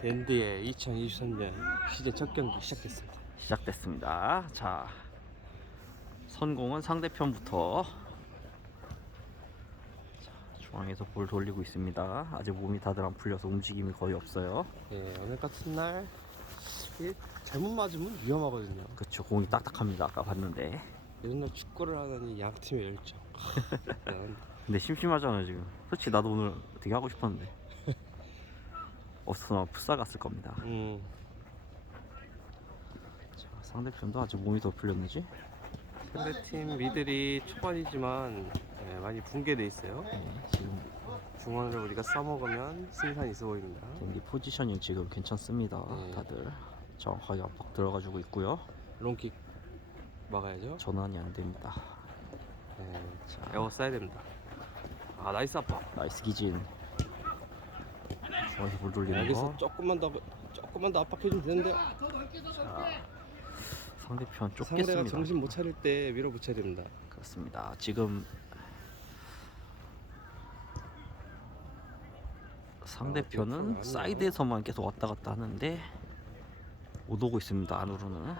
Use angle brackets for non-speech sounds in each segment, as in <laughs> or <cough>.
댄디의 2023년 시즌 첫 경기 시작됐습니다. 시작됐습니다. 자, 선공은 상대편부터 자, 중앙에서 볼 돌리고 있습니다. 아직 몸이 다들 안 풀려서 움직임이 거의 없어요. 네, 오늘 같은 날 이게 잘못 맞으면 위험하거든요. 그쵸, 공이 딱딱합니다. 아까 봤는데. 이런 날 축구를 하는 양 팀의 열정. 난 <laughs> 근데 심심하잖아요 지금. 솔직히 나도 오늘 되게 하고 싶었는데. 없어서 풋살 갔을 겁니다. 음, 자, 상대편도 아직 몸이 더 풀렸는지. 상대팀 미들이 초반이지만 네, 많이 붕괴돼 있어요. 네, 지금 중원을 우리가 써먹으면 승산이 있어 보입니다. 경기 포지셔닝 지금 괜찮습니다. 네. 다들 정확하게 압박 들어가지고 있고요. 롱킥 막아야죠. 전환이 안 됩니다. 네, 자, 에어 써야 됩니다. 아 나이스 아빠. 나이스 기진. 중앙에서 볼 돌리는 여기서 거. 조금만 더 조금만 더 압박해주면 되는데 자, 상대편 상대가 쫓겠습니다. 정신 못 차릴 때 밀어붙여야 됩니다. 그렇습니다. 지금 상대편은 아니에요. 사이드에서만 계속 왔다 갔다 하는데 못 오고 있습니다. 안으로는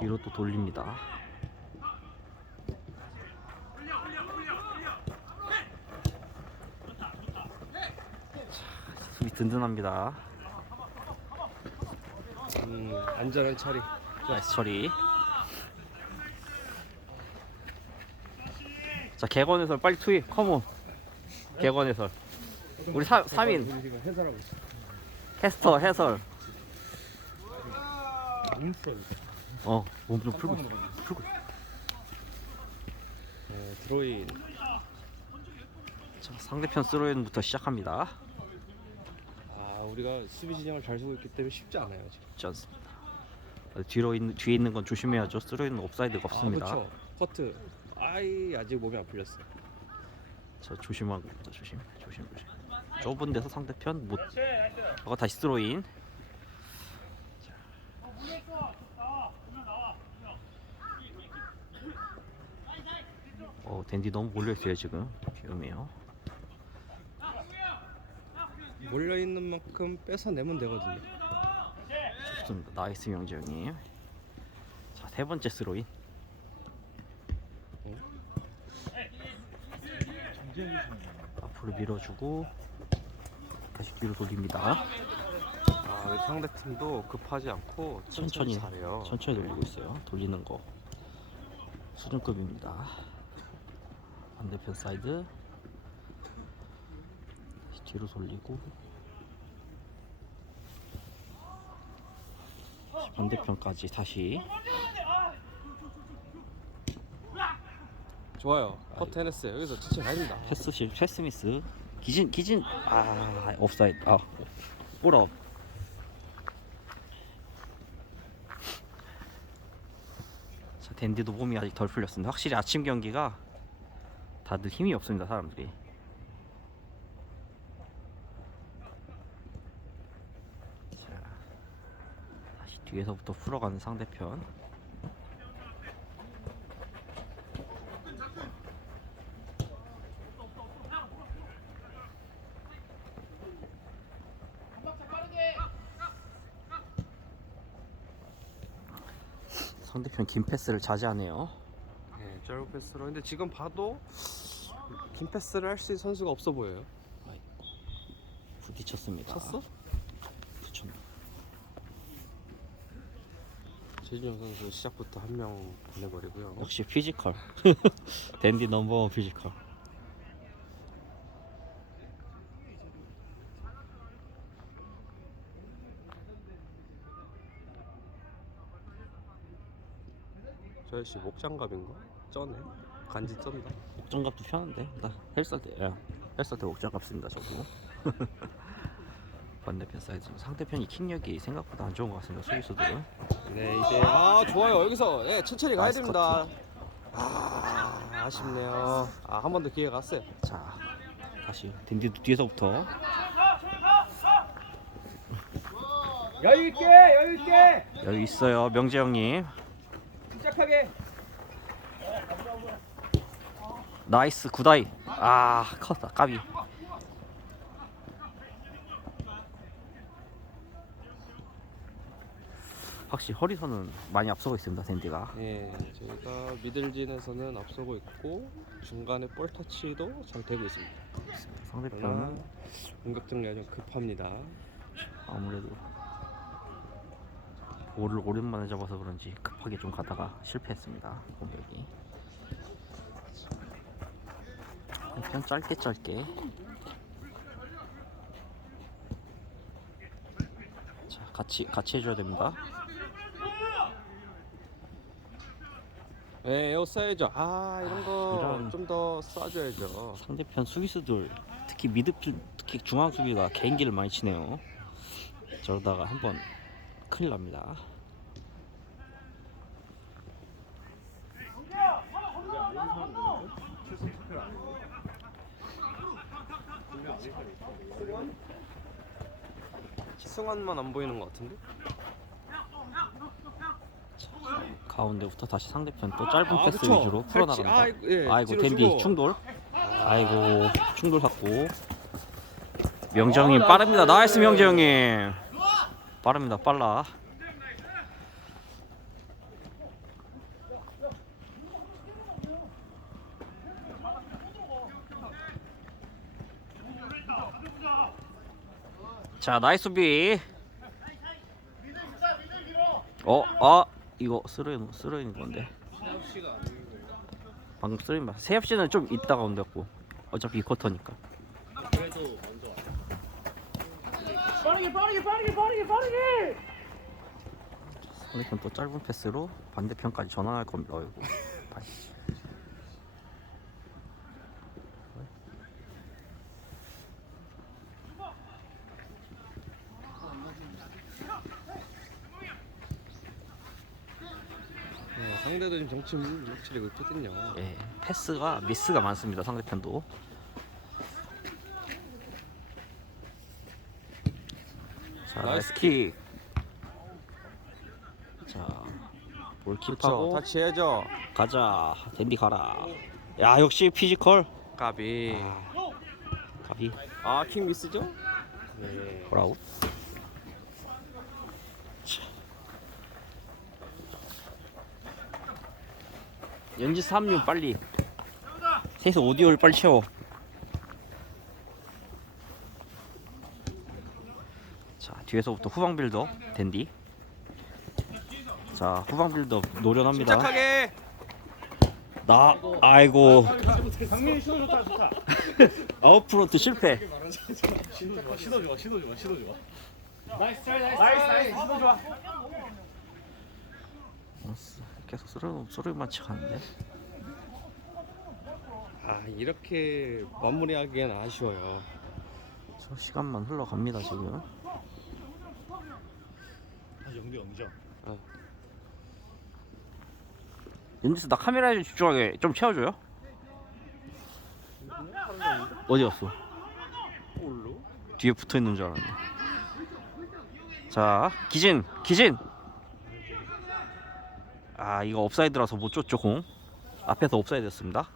뒤로 또 돌립니다. 자, 수비 든든합니다. 음, 안전한 처리. 나이스 처리. 자 개건해설 빨리 투입 컴온 개건해설 우리 3, 삼인 우리 지금 해설하고 있어. 캐스터 해설 몸 풀어. 어몸 좀 풀고 있어 풀고 있어 네, 드로인. 자 상대편 스로인부터 시작합니다 아, 우리가 수비 진영을 잘 쓰고 있기 때문에 쉽지 않아요 지금. 쉽지 않습니다. 어, 뒤로 있는, 뒤에 있는 건 조심해야죠. 스로인은 옵사이드가 없습니다. 아, 그렇죠. 커트. 아이 아직 몸이 안 풀렸어. 자 조심하고 있다. 조심 조심 조심. 좁은 데서 상대편 못 하고 다시 스로인. 어 댄디 너무 몰려 있어요 지금. 위험해요 몰려 있는 만큼 뺏어내면 되거든요. 좋습니다 나이스 명재 형님 자세 번째 스로인 앞으로 밀어주고 다시 뒤로 돌립니다 아, 우리 상대 팀도 급하지 않고 천천히 천천히 잘해요. 천천히 돌리고 있어요. 돌리는 거 수준급입니다. 반대편 사이드 뒤로 돌리고. 반대편까지 다시. 좋아요. 커트 해냈어요. 여기서 진짜 잘합니다. 패스 실 패스 미스. 기진 기진. 아 옵사이드 아 볼업 자 댄디도 몸이 아직 덜 풀렸습니다. 확실히 아침 경기가 다들 힘이 없습니다 사람들이 자 다시 뒤에서부터 풀어가는 상대편 상대편 긴 패스를 자제하네요 네, 짧은 패스로. 근데 지금 봐도 긴 패스를 할 수 있는 선수가 없어 보여요. 부딪혔습니다 쳤어? 부딪혔네 최준영 선수 시작부터 한 명 보내버리고요. 역시 피지컬 <laughs> 댄디 넘버원 피지컬 저 아저씨 목장갑인가? 쩌네. 간지 쩐다. 목장갑도 편한데 나 헬스 할 때 야, 헬스 할 때 목장갑 씁니다 저도 <laughs> 반대편 사이드 상대편이 킥력이 생각보다 안 좋은 것 같습니다 수비수들은. 네 이제 아 좋아요. 여기서 예 천천히 가야 나이스 됩니다. 아 아쉽네요. 아 한 번 더 기회가 왔어요. 자 다시 댄디도 뒤에서부터. 여유 있게 여유 있게. 여기 있어요 명재 형님. 시작하게. 나이스 굿아이. 아 컸다 까비 확실히 허리선은 많이 앞서고 있습니다 댄디가. 예, 저희가 미들진에서는 앞서고 있고 중간에 볼 터치도 잘 되고 있습니다. 그러나 상대편은 공격적이 아주 급합니다. 아무래도 볼을 오랜만에 잡아서 그런지 급하게 좀 가다가 실패했습니다 공격이. 그냥 짧게 짧게. 자 같이 같이 해줘야 됩니다 네, 에어 써야죠. 아, 이런 거 이런- 좀 더 쏴줘야죠. 상대편 수비수들 특히 미드필 특히 중앙 수비가 개인기를 많이 치네요 저러다가 한번 큰일 납니다 승환만 안 보이는 것 같은데? 가운데부터 다시 상대편 또 짧은 아, 패스 그쵸. 위주로. 풀어나갑니다. 아이고, 예, 아이고 뒤로 댄디 주고. 충돌. 아이고 충돌 받고. 명재형님 아, 빠릅니다. 나이스. 명재형님. 빠릅니다. 빨라. 자 나이스 수비. 어, 아 이거 쓰레 쓰레인 건데. 방금 쓰레인 봐. 세엽 씨는 좀 이따가 온다고. 어차피 이 쿼터니까. 빠르게 빠르게 빠르게 빠르게 빠르게. 상대편 또 짧은 패스로 반대편까지 전환할 겁니다. 어이구. <laughs> 0.67이고 있거든요. 예, 패스가 미스가 많습니다. 상대편도. 자, 나이스 킥. 자, 그렇죠. 볼킵하고 터치해야죠. 가자. 댄디 가라. 야, 역시 피지컬. 까비. 아, 가비. 아, 킹 미스죠? 네. 보라우. 연지 3류 빨리. 셋이서 오디오를 빨리 채워. 자 뒤에서부터 후방 빌더 댄디. 자 후방 빌더 노련합니다. 침착하게. 나 아이고 강민이 시도 좋다 좋다. 아웃프론트 실패. 시도 좋아 시도 좋아 시도 좋아 나이스 나이스 나이스 시도 좋아. 어, 계속 소리 소리만 치가는데. 아, 이렇게 마무리하기엔 아쉬워요. 저 시간만 흘러갑니다 지금. 다시 영대 영정. 연지스 나 카메라에 좀 집중하게 좀 채워줘요. 어디 갔어? 뒤에 붙어 있는 줄 알았네. 자, 기진, 기진. 아, 이거 옵사이드라서 못 줬죠 공. 앞에서 옵사이드였습니다.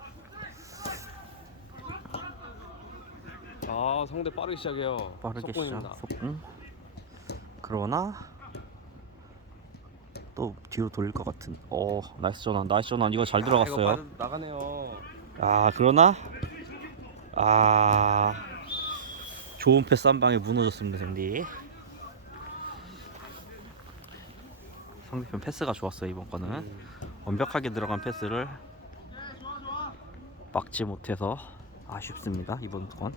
아, 상대 빠르게 시작해요. 빠르게 속공입니다. 시작. 속공. 그러나 또 뒤로 돌릴 것 같은. 어, 나이스 전환, 나이스 전환. 이거 잘 아, 들어갔어요. 이거 맞아 나가네요. 아 그러나 아 좋은 패스 한 방에 무너졌습니다 샌디 상대편 패스가 좋았어요 이번 거는. 음, 완벽하게 들어간 패스를 막지 못해서 아쉽습니다 이번 건.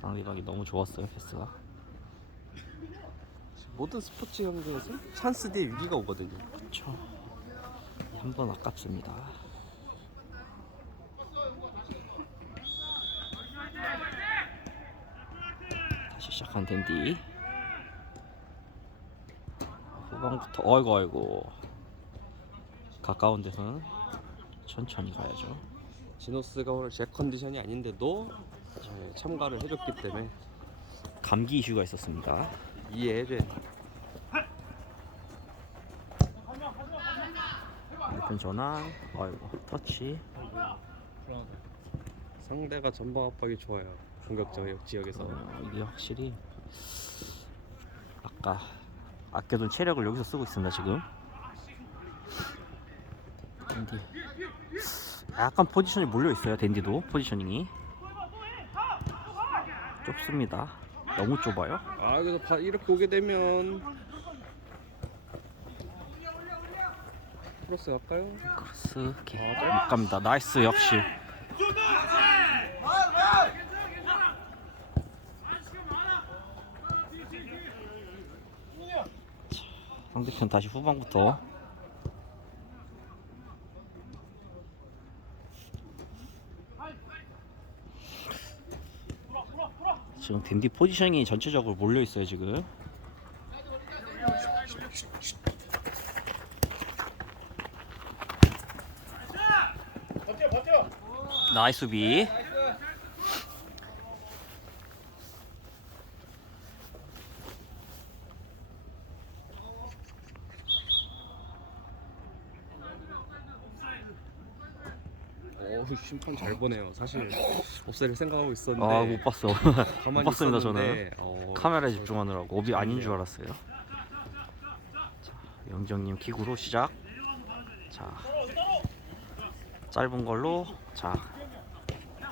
상대방이 너무 좋았어요 패스가. 모든 스포츠 경기에서 찬스 뒤에 위기가 오거든요. 그렇죠 한 번 아깝습니다. 다시 시작한 댄디 후방부터 어이구 어이구 가까운 데서는 천천히 가야죠 지노스가 오늘 제 컨디션이 아닌데도 네, 참가를 해줬기 때문에 감기 이슈가 있었습니다 이해해줘야 돼. 전환 어이구 터치 상대가 전방 압박이 좋아요. 공격적 지역에서. 어, 이게 확실히 아까 아껴둔 체력을 여기서 쓰고 있습니다 지금. 댄디. 약간 포지션이 몰려 있어요 댄디도 포지셔닝이 좁습니다. 너무 좁아요. 아 여기서 바, 이렇게 오게 되면 크로스 갈까요? 크로스 이렇게 아, 못 갑니다. 나이스 역시. 상대편 다시 후방부터 지금 댄디 포지션이 전체적으로 몰려 있어요 지금. 나이스 수비. 심판 잘 보네요. 사실 옵사이드 생각하고 있었는데 아 못 봤어. 가만히 못 봤습니다, 있었는데, 어, 카메라에 집중하느라고 오비 아닌 줄 알았어요. 자, 영정님 킥으로 시작. 자, 짧은 걸로 자,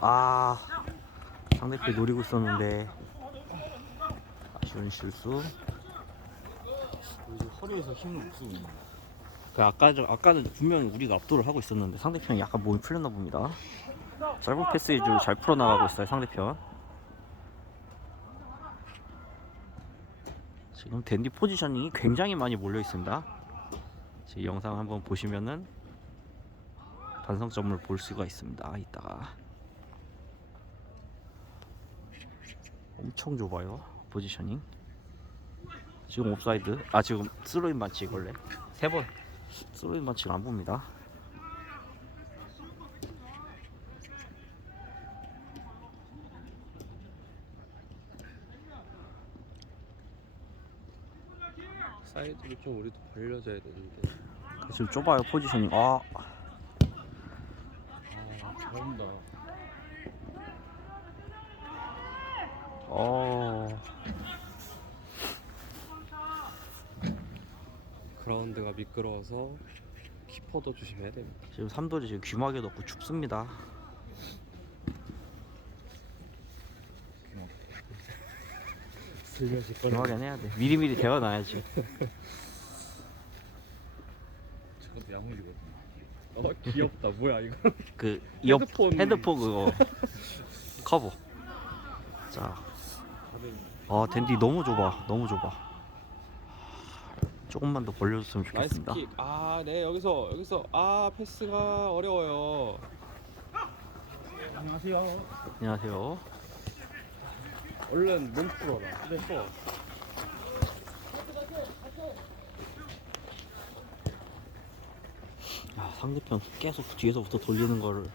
아 상대편 노리고 있었는데 아쉬운 실수. 허리에서 힘을 못 쓰고 있는 그 아까 전 아까는 분명히 우리가 압도를 하고 있었는데 상대편이 약간 몸이 풀렸나 봅니다. 짧은 패스 위주로 잘 풀어 나가고 있어요 상대편. 지금 댄디 포지션이 굉장히 많이 몰려 있습니다. 제 영상 한번 보시면은 반성점을 볼 수가 있습니다. 이따가 엄청 좁아요 포지셔닝. 지금 옵사이드 아 지금 스로인 반치 이걸래 세 번. 스로인 반칙 안 봅니다. 사이드를 좀 우리도 벌려줘야 되는데 지금 좁아요 포지션이. 아 잘한다 어. 그라운드가 미끄러워서 키퍼도 조심해야 됩니다. 지금 삼돌이 지금 귀마개 넣고 춥습니다. 슬며시 귀마개는 해야 돼. 미리미리 데워놔야지. 저것도 야무지거든 어 귀엽다. 뭐야 이거? 그 <laughs> 이어 헤드폰. 헤드폰 그거 커버. 자, 아 댄디 너무 좁아, 너무 좁아. 조금만 더 벌려줬으면 나이스 좋겠습니다. 킥. 아, 네 여기서 여기서 아 패스가 어려워요. 안녕하세요 안녕하세요. 얼른 몸 풀어라. 네, 풀어. 아, 상대편 계속 뒤에서부터 돌리는 거를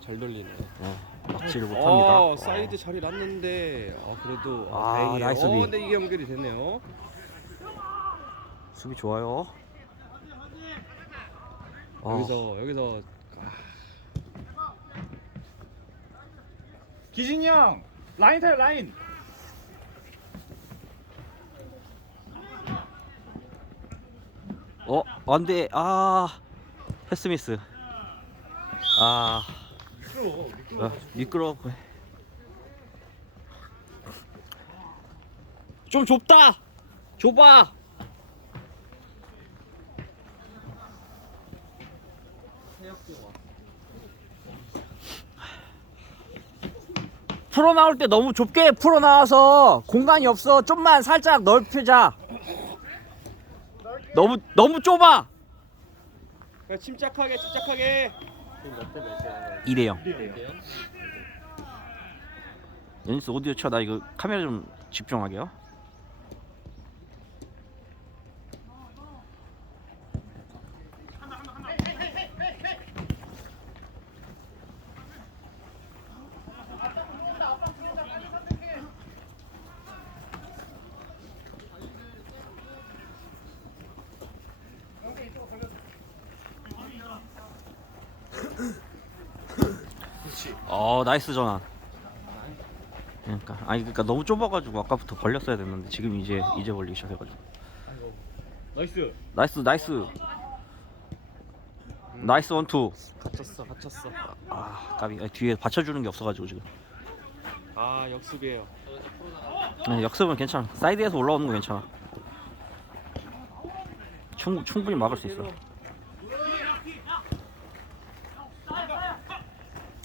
잘 돌리네. 네, 막지를 못합니다. 어, 사이드 자리 났는데 아 그래도 아, 아, 다행이에요. 나이스 어, 비. 근데 이게 연결이 되네요. 수비 좋아요. 어, 여기서 여기서 기진이 형 라인 타요 라인 어, 안돼. 아, 패스 미스. 아, 미끄러워 미끄러워 아 미끄러. 좀 좁다. 좁아. 풀어 나올 때 너무 좁게 풀어 나와서 공간이 없어. 좀만 살짝 넓히자. 너무 너무 좁아. 그냥 침착하게 침착하게. 지금 몇대 몇이야? 2대 0. 이래요 연니스 오디오 쳐. 나 이거 카메라 좀 집중하게요. 어 나이스 전환. 그러니까 아니 그러니까 너무 좁아가지고 아까부터 벌렸어야 됐는데 지금 이제 이제 벌리기 시작해가지고. 나이스. 나이스 나이스. 나이스 원투. 갇혔어 갇혔어. 아 까비. 아니, 뒤에 받쳐주는 게 없어가지고 지금. 아 역습이에요. 아니, 역습은 괜찮아. 사이드에서 올라오는 거 괜찮아. 충, 충분히 막을 수 있어.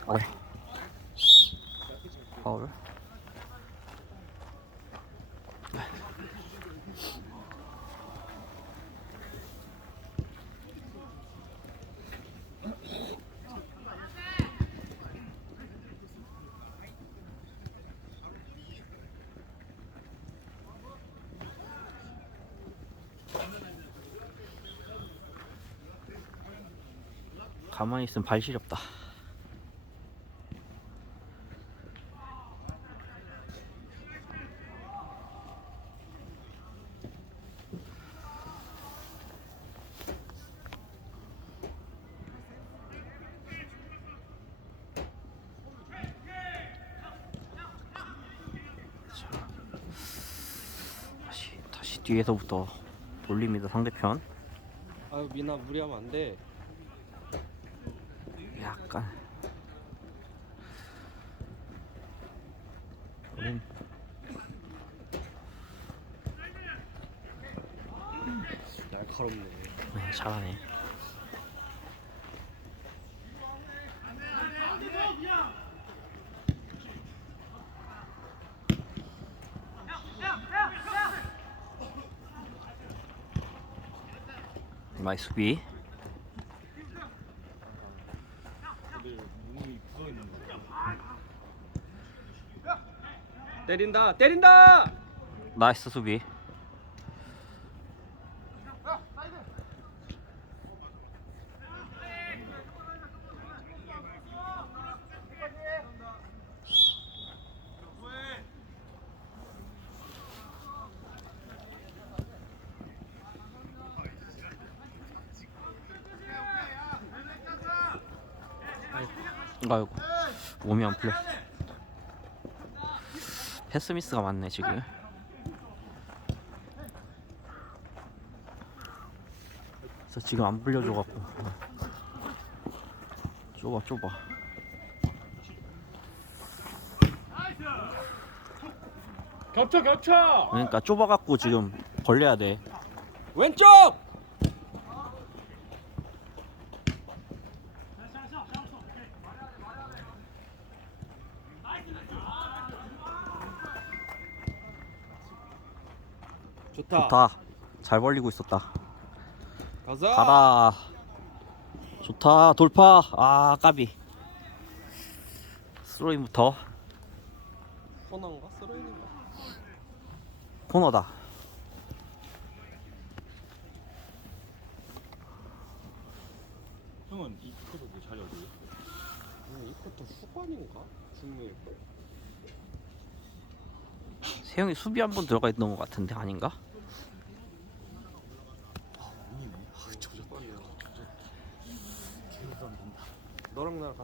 어이 파울 가만히 있으면 발 시렵다 자, 다시 다시 뒤에서부터 돌립니다 상대편. 아유 미나 무리하면 안돼. 약간. 우린 날카롭네. 네, 잘하네 나이스 있는 거. 때린다 때린다 나이스 수비 아이고 몸이 안 풀려 패스 미스가 많네 지금. 그래서 지금 안 불려줘갖고. 좁아 좁아. 겹쳐 겹쳐. 그러니까 좁아갖고 지금 벌려야 돼. 왼쪽 좋다. 좋다. 잘 벌리고 있었다. 가자. 가라. 좋다. 돌파. 아 까비. 스로인부터. 코너인가? 쓰러있는가? 코너다. 형은 이 코도 자리 어디? 음, 이 것도 후반인가? 중요일 걸 세영이 수비 한 번 들어가 있던 것 같은데 아닌가? 너랑 나랑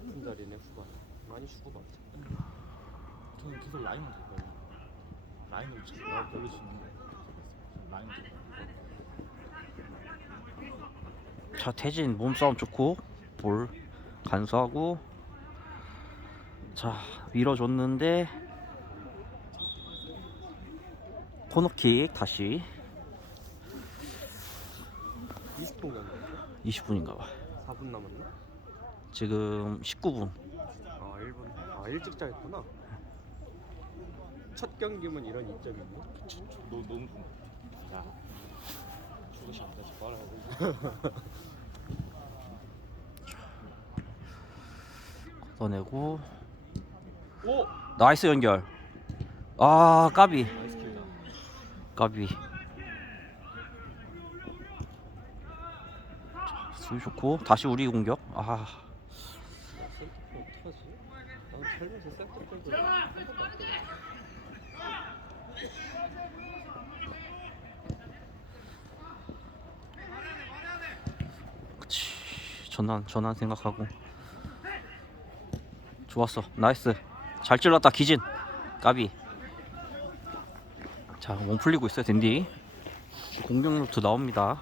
자리네 후반 많이 주고 받자 저는 계속 라인만 잡거든요. 라인으로 쳐. 나 별로 치는데. 라인 잡고. 자 태진 몸싸움 좋고 볼 간수하고 자 밀어줬는데 코너킥 다시 20분 남았어 20분인가 봐 4분 남았나? 지금 19분. 아 1분. 아 일찍 짜했구나. 첫 경기면 이런 이점이 있네 너 너무. 야. 죽으시 안 되지 말아야 걷어내고. 오. 나이스 연결. 아 까비. 까비. 수비 좋고. 다시 우리 공격. 아 나 센터백 어떡하지? 난 살면서 센터백을 한 번도 안 돼. 그치 전환 전환 생각하고 좋았어 나이스 잘 찔렀다 기진 까비. 자, 몸 풀리고 있어요, 댄디. 공격 루트 나옵니다.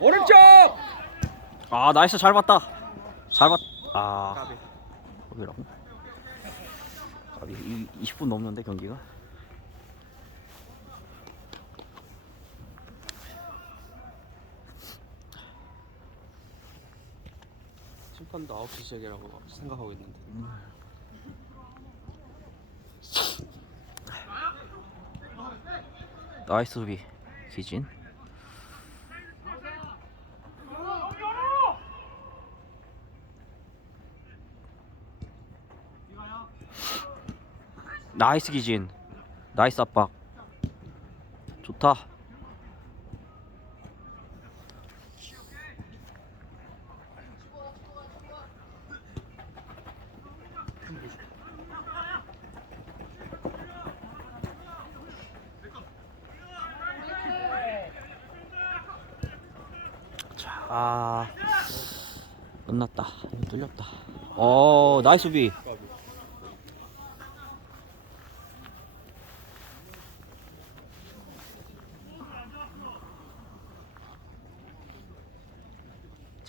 오른쪽! 아, 나이스 잘 봤다. 잘 봤. 아. 이 20분 넘는데 경기가. 심판도 9시 시작이라고 생각하고 있는데 나이스 수비. 기진. 나이스 기진. 나이스 압박. 좋다. 자, 아, 끝났다. 뚫렸다. 어, 나이스 수비.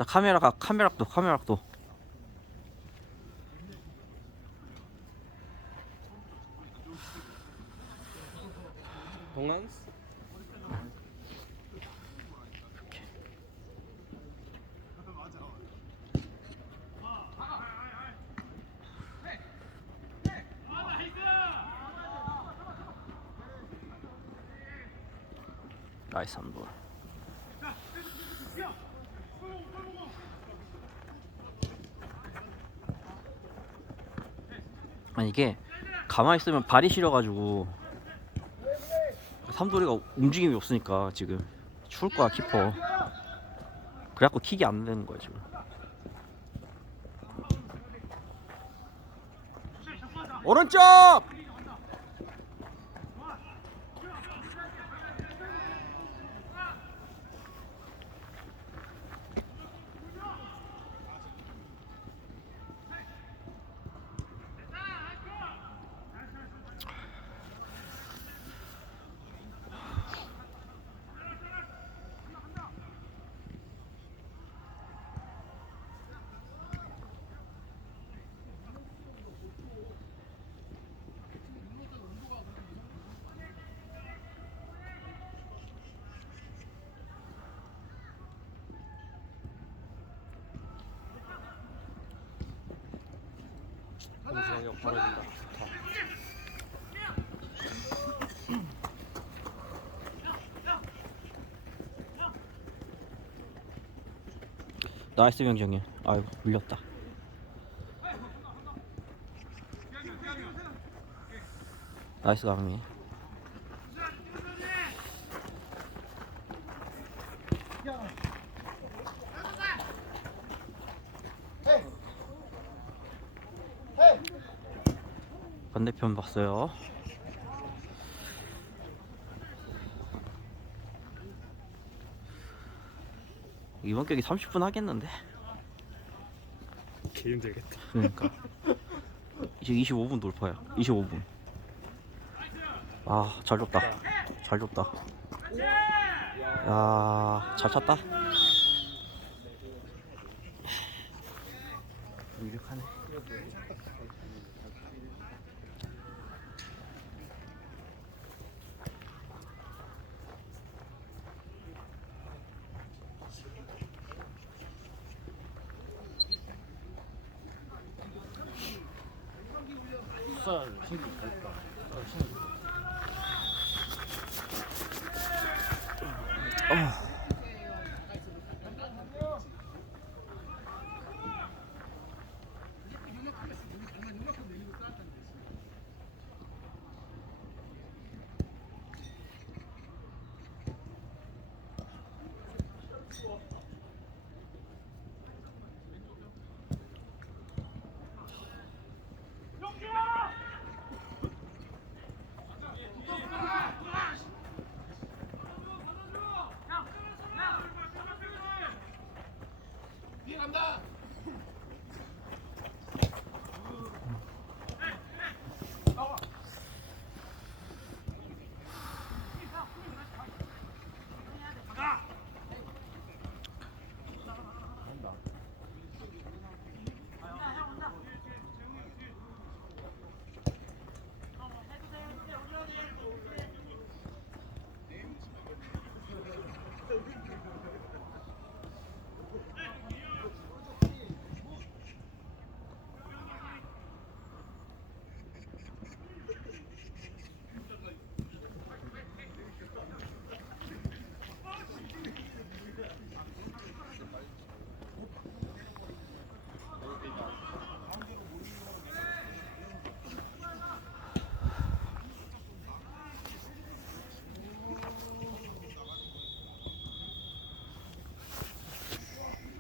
카메라가 카메라도 카메라도. 동안 나이스 한 볼. 아니 이게 가만히 있으면 발이 시려가지고 삼돌이가 움직임이 없으니까 지금 추울 거야 키퍼. 그래갖고 킥이 안 되는 거야 지금. 오른쪽! 영역 벌어진다 좋다 나이스 명정이. 아이고 물렸다. 나이스 강미. 반대편 봤어요. 이번 경기 30분 하겠는데? 개 힘들겠다. 그러니까 이제 25분 돌파야 25분 아 잘 줬다 잘 줬다 야 잘 찼다 어.